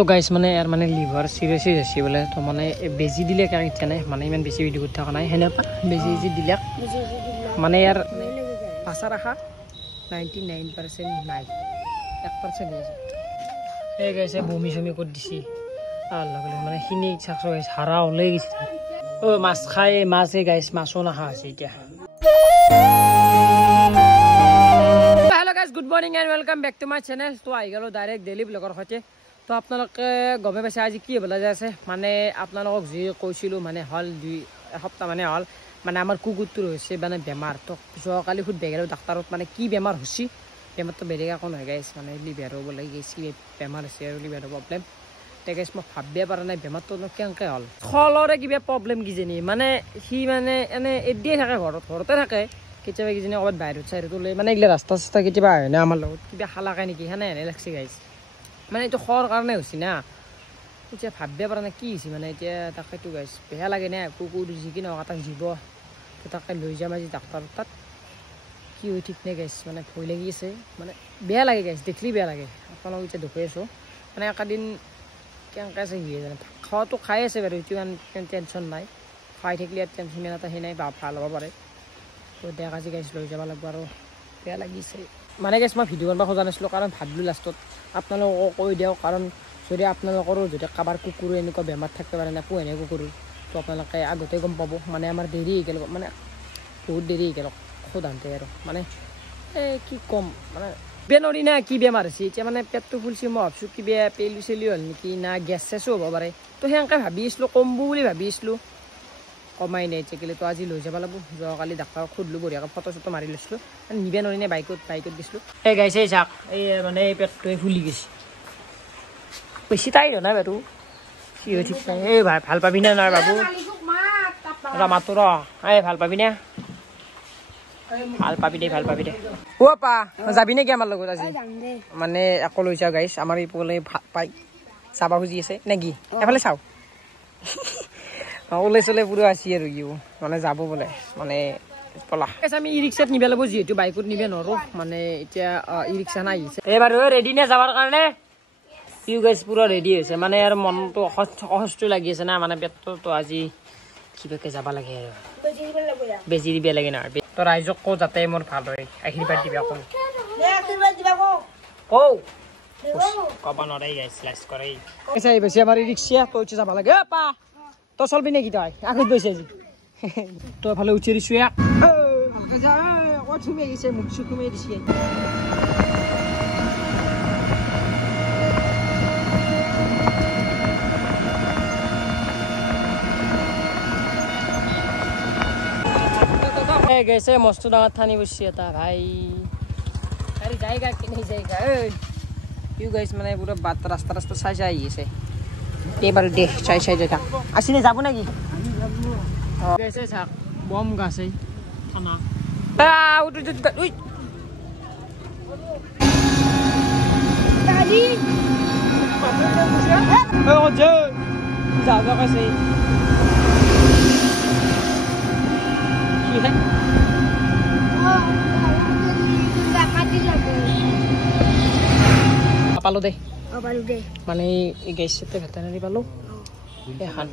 তো গাইস মানে ইয়াৰ মানে লিভাৰ সিৰিয়াসলি আছে বলে তো মানে বেজি দিলে কাক ইচ্ছা নাই মানে ইমান বেছি ভিডিও কৰি থকা নাই হেনে বেজি দিলে মানে ইয়াৰ পাছা ৰাখা 99% নাই 1% আছে এই গাইছে বমি সমি কৰি দিছি আল্লাহ মানে খিনি চাকছ গাইছ হাৰা ওলাই গৈছে ও মাছ খাই মাছে গাইছ মাছো নাখা আছে এতিয়া hello guys good morning and welcome back to my channel तो आई गलो डायरेक्ट डेली ब्लॉगर होते तो आपनालोके गमे पाइছে আজি কি বলা যাইছে মানে আপনালোকক যি কৈছিলো মানে হল 2 সপ্তাহ মানে হল মানে আমাৰ কুকুৰটো হৈছে মানে বেমাৰ তো সকালি খুদ বেগেৰ ডাক্তৰত মানে কি বেমাৰ হৈছে বেমাৰটো বেলেগ কোন হয় গাইস মানে লিভাৰ হ'ব লাগি গেছি বেমাৰ আছে আৰু লিভাৰ প্ৰবলেম তে গাইস মই ভাবিব পৰা নাই বেমাৰটো কেনকে হল খলৰে কিবা প্ৰবলেম কি জানি মানে সি মানে এনে এদিয়ে থাকে ঘৰতে থাকে কেতিয়াবা কিজনে ক'বাত বাহিৰত চাইৰত ওলাই মানে এইগিলা ৰাস্তা চাস্তা কেতিয়াবা আহে না আমাৰ লগত কিবা খালাকাই নেকি হেনে এনে লাগছে গাইছ মানে এইটো খৰ কাৰণে হৈছে না এতিয়া ভাবিব পৰা নাই কি হৈছে মানে এতিয়া তাকেতো গাইছ বেয়া লাগে না কুকুৰ যিকি নহওক তাক জীৱ তাকে লৈ যাম আজি ডাক্তৰ তাত কি হৈ ঠিক নাই গাইছ মানে ভয় লাগি আছে মানে বেয়া লাগে গাইছ দেখলি বেয়া লাগে আপোনালোক এতিয়া দেখুৱাই আছোঁ মানে একাদিন কেনেকৈ আছে কি জানে খোৱাটো খাই আছে বাৰু এইটো ইমান টেনশ্যন নাই খাই থাকিলে টেনশ্যন ইমান এটা সেই নাই ভাল হ'ব পাৰে তো দেখা আজি গাইছ লৈ যাব লাগিব আৰু বেয়া লাগিছে মানে গাইছ মই ভিডিঅ' বনাব খোজা নাছিলোঁ কাৰণ ভাবিলোঁ লাষ্টত আপোনালোকক কৈ দিওঁ কাৰণ যদি আপোনালোকৰো যদি কাৰোবাৰ কুকুৰো এনেকুৱা বেমাৰ থাকিব পাৰে না পোহে কুকুৰো তো আপোনালোকে আগতে গম পাব মানে আমাৰ দেৰি হৈ গ'ল মানে বহুত দেৰি হৈ গ'ল সোধানতে আৰু মানে কি ক'ম মানে বেনৰি না কি বেমাৰ হৈছে এতিয়া মানে পেটটো ফুলছি মই ভাবিছোঁ কিবা পেলু চেলি হ'ল নেকি না গেছ চেছো হ'ব পাৰে তো সেনেকৈ ভাবি আছিলোঁ কমবো বুলি ভাবি আছিলোঁ কমাই নাই চেকিলে তো আজি লৈ যাব লাগিব যোৱাকালি ডাক্তৰক সুধিলোঁ বঢ়িয়াকৈ ফটো চটো মাৰি লৈছিলোঁ নিবে নৰি নে বাইকত দিছিলোঁ এই গাইছে চাওক এই মানে এই পেটটোৱে ফুলি গৈছে বেছি তাই নাই বাৰু কি হৈ ঠিক নাই এই ভাল পাবি না নাই বাবু মাতো ৰ এই ভাল পাবি না ভাল পাবি দে অ' পা যাবি নেকি আমাৰ লগত আজি মানে আকৌ লৈ যাওঁ গাইছ আমাৰ এইফালে ভাত পাই চাব খুজি আছে নেকি এফালে চাওঁ ওলাই চলে পুরো আসি আর কি মানে যাব বলে মানে পলা আমি ই রিক্সাত নিবে লাগব যেহেতু বাইকত নিবে নৰো মানে এতিয়া ই ৰিক্সা নাই এবাৰ ৰেডি নে যাবৰ কাৰণে ইউ গাইস পুৰো ৰেডি হৈছে মানে আর মনটো অসহ্য লাগি আছে না মানে পেটটো তো আজি কিবাকে যাব লাগে আৰু বেজি দিব লাগে না তো ৰাইজক কো যাতে মোৰ ভাল হয় আশীৰ্বাদ দিবা কো ও কবা নৰাই গাইস লাইক কৰে এসে বেছি আমাৰ ই ৰিক্সা তো যাব লাগে পা তো চলবি নাকি তই আগত বসে আজি তই ভালে উঠি দিছো ভালকে যা তুমি আহিছে মুখ চুকুমে দিছে গেছে মস্ত ডাঙৰ থানি বসি এটা ভাই আরে জায়গা কি নেই জায়গা ইউ গাইস মানে পুরো রাস্তা চাই আহি আছে এবার দেখ চাই যেটা আসিনে যাব নাকি গেছে থাক বম গাছে থানা উই দাদি ও যে যাওয়া কাছে কি হে পালো দে মানে এই গাইছতে ভেটেনারি পালো এখন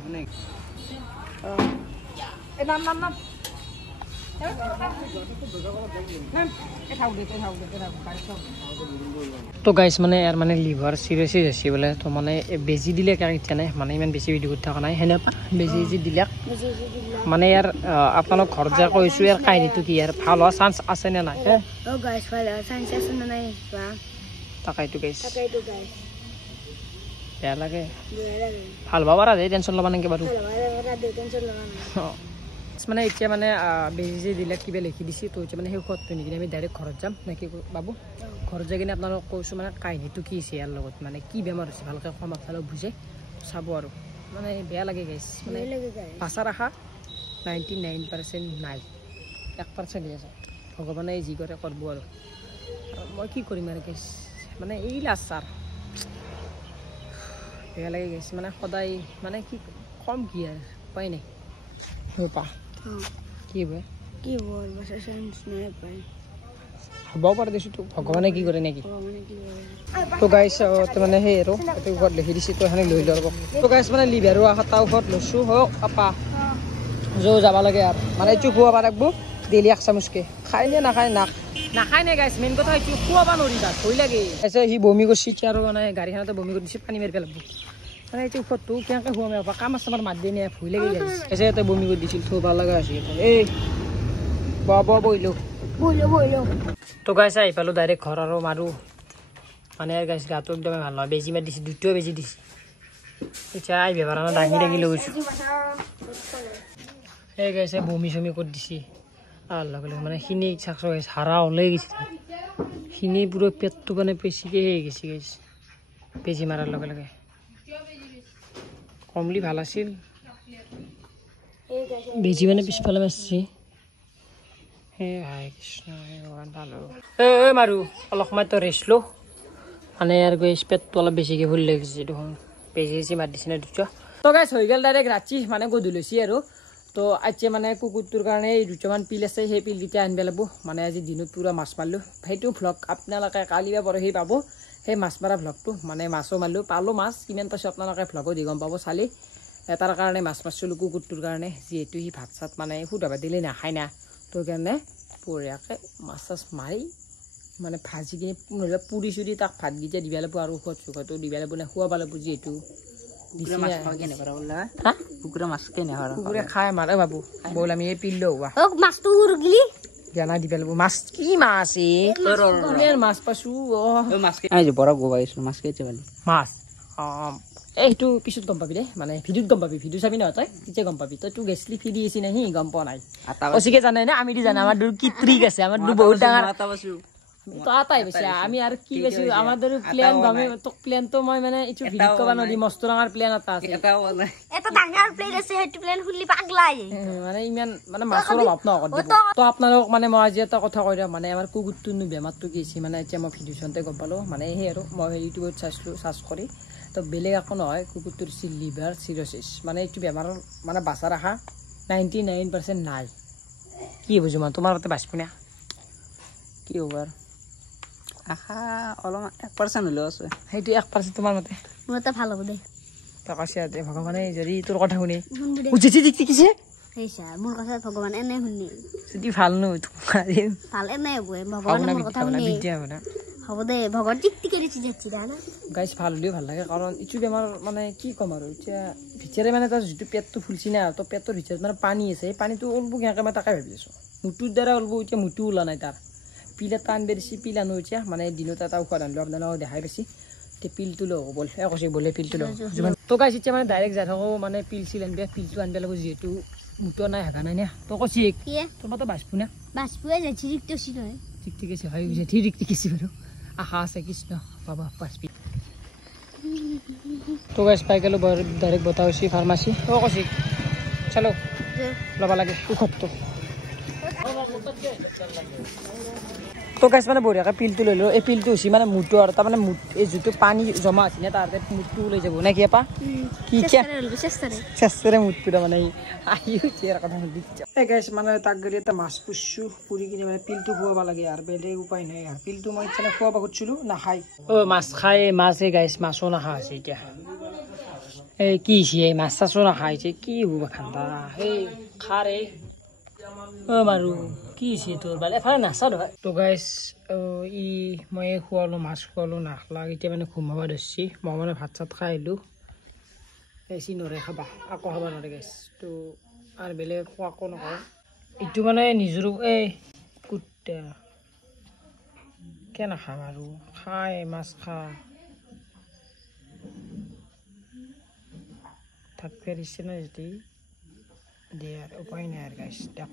নাম তো গাইছ মানে ইয়াৰ মানে লিভাৰ সিৰিয়াসলি আছে বলে তো মানে বেজি দিলে কাক ইচ্ছা নাই মানে ইমান বেছি ভিডিও কৰি থকা নাই হেনে বেজি দিলে মানে ইয়াৰ আপোনালোক ঘৰত যা কৈছো ইয়াৰ কাহিনীটো কি ইয়াৰ ভাল হোৱা চান্স আছে নে নাই তাকাইতো গাইছ বেয়া লাগে ভাল পাব পাৰা দেই টেনশ্যন ল'বা নেকি বাৰু মানে এতিয়া মানে বেজি দিলে কিবা লিখি দিছে তো এতিয়া মানে সেই ঔষধটো নিকিনে আমি ডাইৰেক্ট ঘৰত যাম নাকি বাবু ঘৰত যাই কিনে আপোনালোকক কৈছোঁ মানে কাহিনীটো কি হৈছে ইয়াৰ লগত মানে কি বেমাৰ হৈছে ভালকৈ কম আপোনালোক বুজে চাব আৰু মানে বেয়া লাগে গাইছ মানে পাছা ৰাখা 99% নাই 1% আছে ভগৱানে যি কৰে কৰিব আৰু মই কি কৰিম আৰু গাইছ মানে এই লাচাৰ বেয়া লাগে গাইছ মানে সদায় মানে কি কম কি আৰু উপায় নাই পা কি বল বসে নাই পাই হ'বও পাৰে দেচোন তো ভগৱানে কি কৰে নেকি তো গাইছ তো মানে সেই আৰু এইটো ঘৰত লিখি দিছে তো এখানে লৈ ল'ব তো গাইছ মানে লিভাৰো আশাটা ঘৰত লৈছোঁ হওক আপা যো যাব লাগে আৰু মানে এইটো খুৱাব লাগব ডেইলি এক চামুচকে খাই নে নাখায় নাখায় নে গাইছ মেইন কথা এইটো খুৱাব নোৱাৰিবা ভয় লাগে সি বমি কৰিছে আৰু মানে গাড়ীখনতে বমি কৰি দিছে পানী মাৰি পেলাব মানে এইটো ঔষধটো কেনেকৈ খুৱাম পাপা কাম আছে আমাৰ মাত দিয়ে নে ভয় লাগি গাইছ ইয়াতে বমি কৰি দিছিল থ ভাল লগা হৈছে এই বহিলোঁ তো গাইছ আহি পালোঁ ডাইৰেক্ট ঘৰ আৰু মাৰো মানে গাইছ গাটো একদমেই ভাল নহয় বেজি মাৰি দিছে দুটাও বেজি দিছে এতিয়া আহিব পাৰা নাই দাঙি লৈ গৈছোঁ এই গাইছে বমি চমি কৰি দিছে আৰু লগে লগে মানে খিনি চাকচ গাইছে হাৰা ওলাই গৈছে খিনি পুরো পেটটো মানে বেছিকে হয়ে গেছে গাইছে বেজি মারার লগে লগে কমলি ভাল আছিল বেজি মানে পিছফালে মারছি হে হাই কৃষ্ণ ভগবান ভালো মারু অলপ সময় তো রেস্ট লো মানে আর গাইছ পেটটো অলপ বেছিকে ফুল লাগিছে দেখোন বেজি বেজি মার দিছে না দুটো তো গাইছ হয়ে গেল ডাইরেক্ট রাত্রি মানে গধূলি আর তো আজি মানে কুকুরটোর কারণে এই দুটামান পিল আছে সেই পিলকেইটা আনব লাগব মানে আজি দিনত পুরা মাছ মারলো সেইটো ভ্লগ আপনালোকে কালি বা পরহি পাব সেই মাছ মারা ভ্লগটো মানে মাছও মারলো পালো মাছ কিমান পাইছো আপনালোকে ভ্লগও দি গম পাব চালি এটার কারণে মাছ মারছিলো কুকুরটোর কারণে যেহেতু সি ভাত চাত মানে সুদা ভাত দিলে নাখায় না তো কাৰণে বঢ়িয়াকে মাছ চাছ মাৰি মানে ভাজি কিনে নহ'লে পুৰি চুৰি তাক ভাতকেইটা দিব লাগিব আৰু ঔষধ চৌষধো দিব লাগিব নে খুৱাব লাগিব যিহেতু কুকুৰা মাছ কুকুৰে খাই মাৰে বাবু বল আমি এই পিল লওঁ মাছটো জানা দিব লাগিব মাছ কি মাছ মাছ পাইছো মাছ এইটো পিছত গম পাবি দে মানে ভিডিঅ'ত গম পাবি ভিডিঅ' চাবি নহয় তই তেতিয়া গম পাবি তই তোৰ গেছলি ফিৰি আছি নাহি গম পোৱা নাই অচিকে জানাই না আমি জানো আমাৰ দূৰ কি ট্ৰিক আছে আমাৰ দূৰ বহুত ডাঙৰ তো আটাই বেছি আমি আৰু কি বেছি আমাদের প্ল্যান গমে তো প্ল্যান তো মই মানে ইটো ভিডিঅ কবা নদি মস্ত ডাঙৰ প্ল্যান এটা আছে এটা ডাঙৰ প্ল্যান আছে হেতু প্ল্যান খুলি পাগলাই মানে ইমান মানে মাছৰ অভাৱ ন তো আপোনালোক মানে মই আজি এটা কথা কৈ দিম মানে আমাৰ কুকুৰটো বেমাৰটো কি হৈছে মানে এতিয়া মই ভিডিঅ চনতে গম পালো মানে সেই আৰু মই ইউটিউবত চাইছিলো সাৰ্চ কৰি তো বেলেগ একো নহয় কুকুৰটোৰ লিভাৰ সিৰোসিস মানে এইটো বেমাৰৰ মানে বাঁচাৰ আশা 99% নাই কি বুঝো মানে তোমাৰ মতে বাঁচব না কি ওভাৰ আশা অলপ 1% হলেও আছে সেইটো 1% তোমাৰ মতে মতে ভাল হ'ব দে তাকাছে দে ভগৱানে যদি তোৰ কথা শুনি বুজিছি দেখি কিছে হেইছা মোৰ কথা ভগৱান এনে শুনি যদি ভাল ন ভাল এনে হ'ব ভগৱানে মোৰ কথা শুনি হ'ব দে ভগৱান টিকটিকে দিছি যাচ্ছি না গাইস ভাল হলিও ভাল লাগে কাৰণ ইটো বেমাৰ মানে কি কম আৰু এতিয়া ভিতৰে মানে তাৰ যিটো পেটটো ফুলছি না তো পেটৰ ভিতৰত মানে পানী আছে এই পানীটো অলবো কেনেকৈ মই তাকে ভাবি আছো মুটুৰ দ্বাৰা অলবো এতিয়া মুটু ওলা নাই তাৰ পিলা টান বেছি পিল আনো এতিয়া মানে দিনত এটা ঔষধ আনলো আপোনালোকক দেখাই পাইছি তে পিলটো লওঁ বল কৈছে বলে পিলটো লওঁ তো গাইছ এতিয়া মানে ডাইৰেক্ট যাই থাকোঁ মানে পিল চিল আনবে পিলটো আনব লাগিব যিহেতু মুটো নাই হাগা নাই না তো কৈছি তোমাৰ তো বাচবো না বাচবোৱে যায় ঠিক আছে নহয় ঠিক আছে হৈ গৈছে ঠিক আছে বাৰু আশা আছে কৃষ্ণ বাবা বাচবি তো গাইছ পাই গেলো ডাইৰেক্ট বতা হৈছে ফাৰ্মাচী কৈছি চলো ল'ব লাগে ঔষধটো তো গাইছ মানে বঢ়িয়াকৈ পিলটো লৈ লওঁ এই পিলটো হৈছে মানে মুটো আৰু তাৰমানে এই যিটো পানী জমা আছে না তাতে মুটটো ওলাই যাব নে কি আপা কি চেষ্টাৰে মুটটো তাৰমানে আহি হৈছে কথা সুধি এই গাইছ মানে তাক গৰি এটা মাছ পুৰিছোঁ পুৰি কিনে মানে পিলটো খুৱাব লাগে আৰু বেলেগ উপায় নাই আৰু পিলটো মই ইচ্ছা খুৱাব খুজিছিলোঁ নাখায় মাছ খাই মাছে গাইছ মাছো নাখা হৈছে এতিয়া এই কি হৈছে মাছ চাছো নাখা হৈছে কি হ'ব খান্দা সেই খাৰে মাৰু কি হৈছে তোৰ বালে এফালে নাচা নহয় তো গাইছ ই মই খোৱালোঁ মাছ খোৱালোঁ নাখলাক এতিয়া মানে ঘুমাব ধৰিছি মই মানে ভাত চাত খাই আহিলোঁ বেছি নৰে খাবা আকৌ খাব নোৱাৰে গাইছ তো আৰু বেলেগ খোৱাকো নকয় এইটো মানে নিজৰ এই কুত্তা কে নাখাম আৰু খাই মাছ খা থাকতে দিছে না যদি দে আৰ উপায় নাই আৰ গাইছ দেখ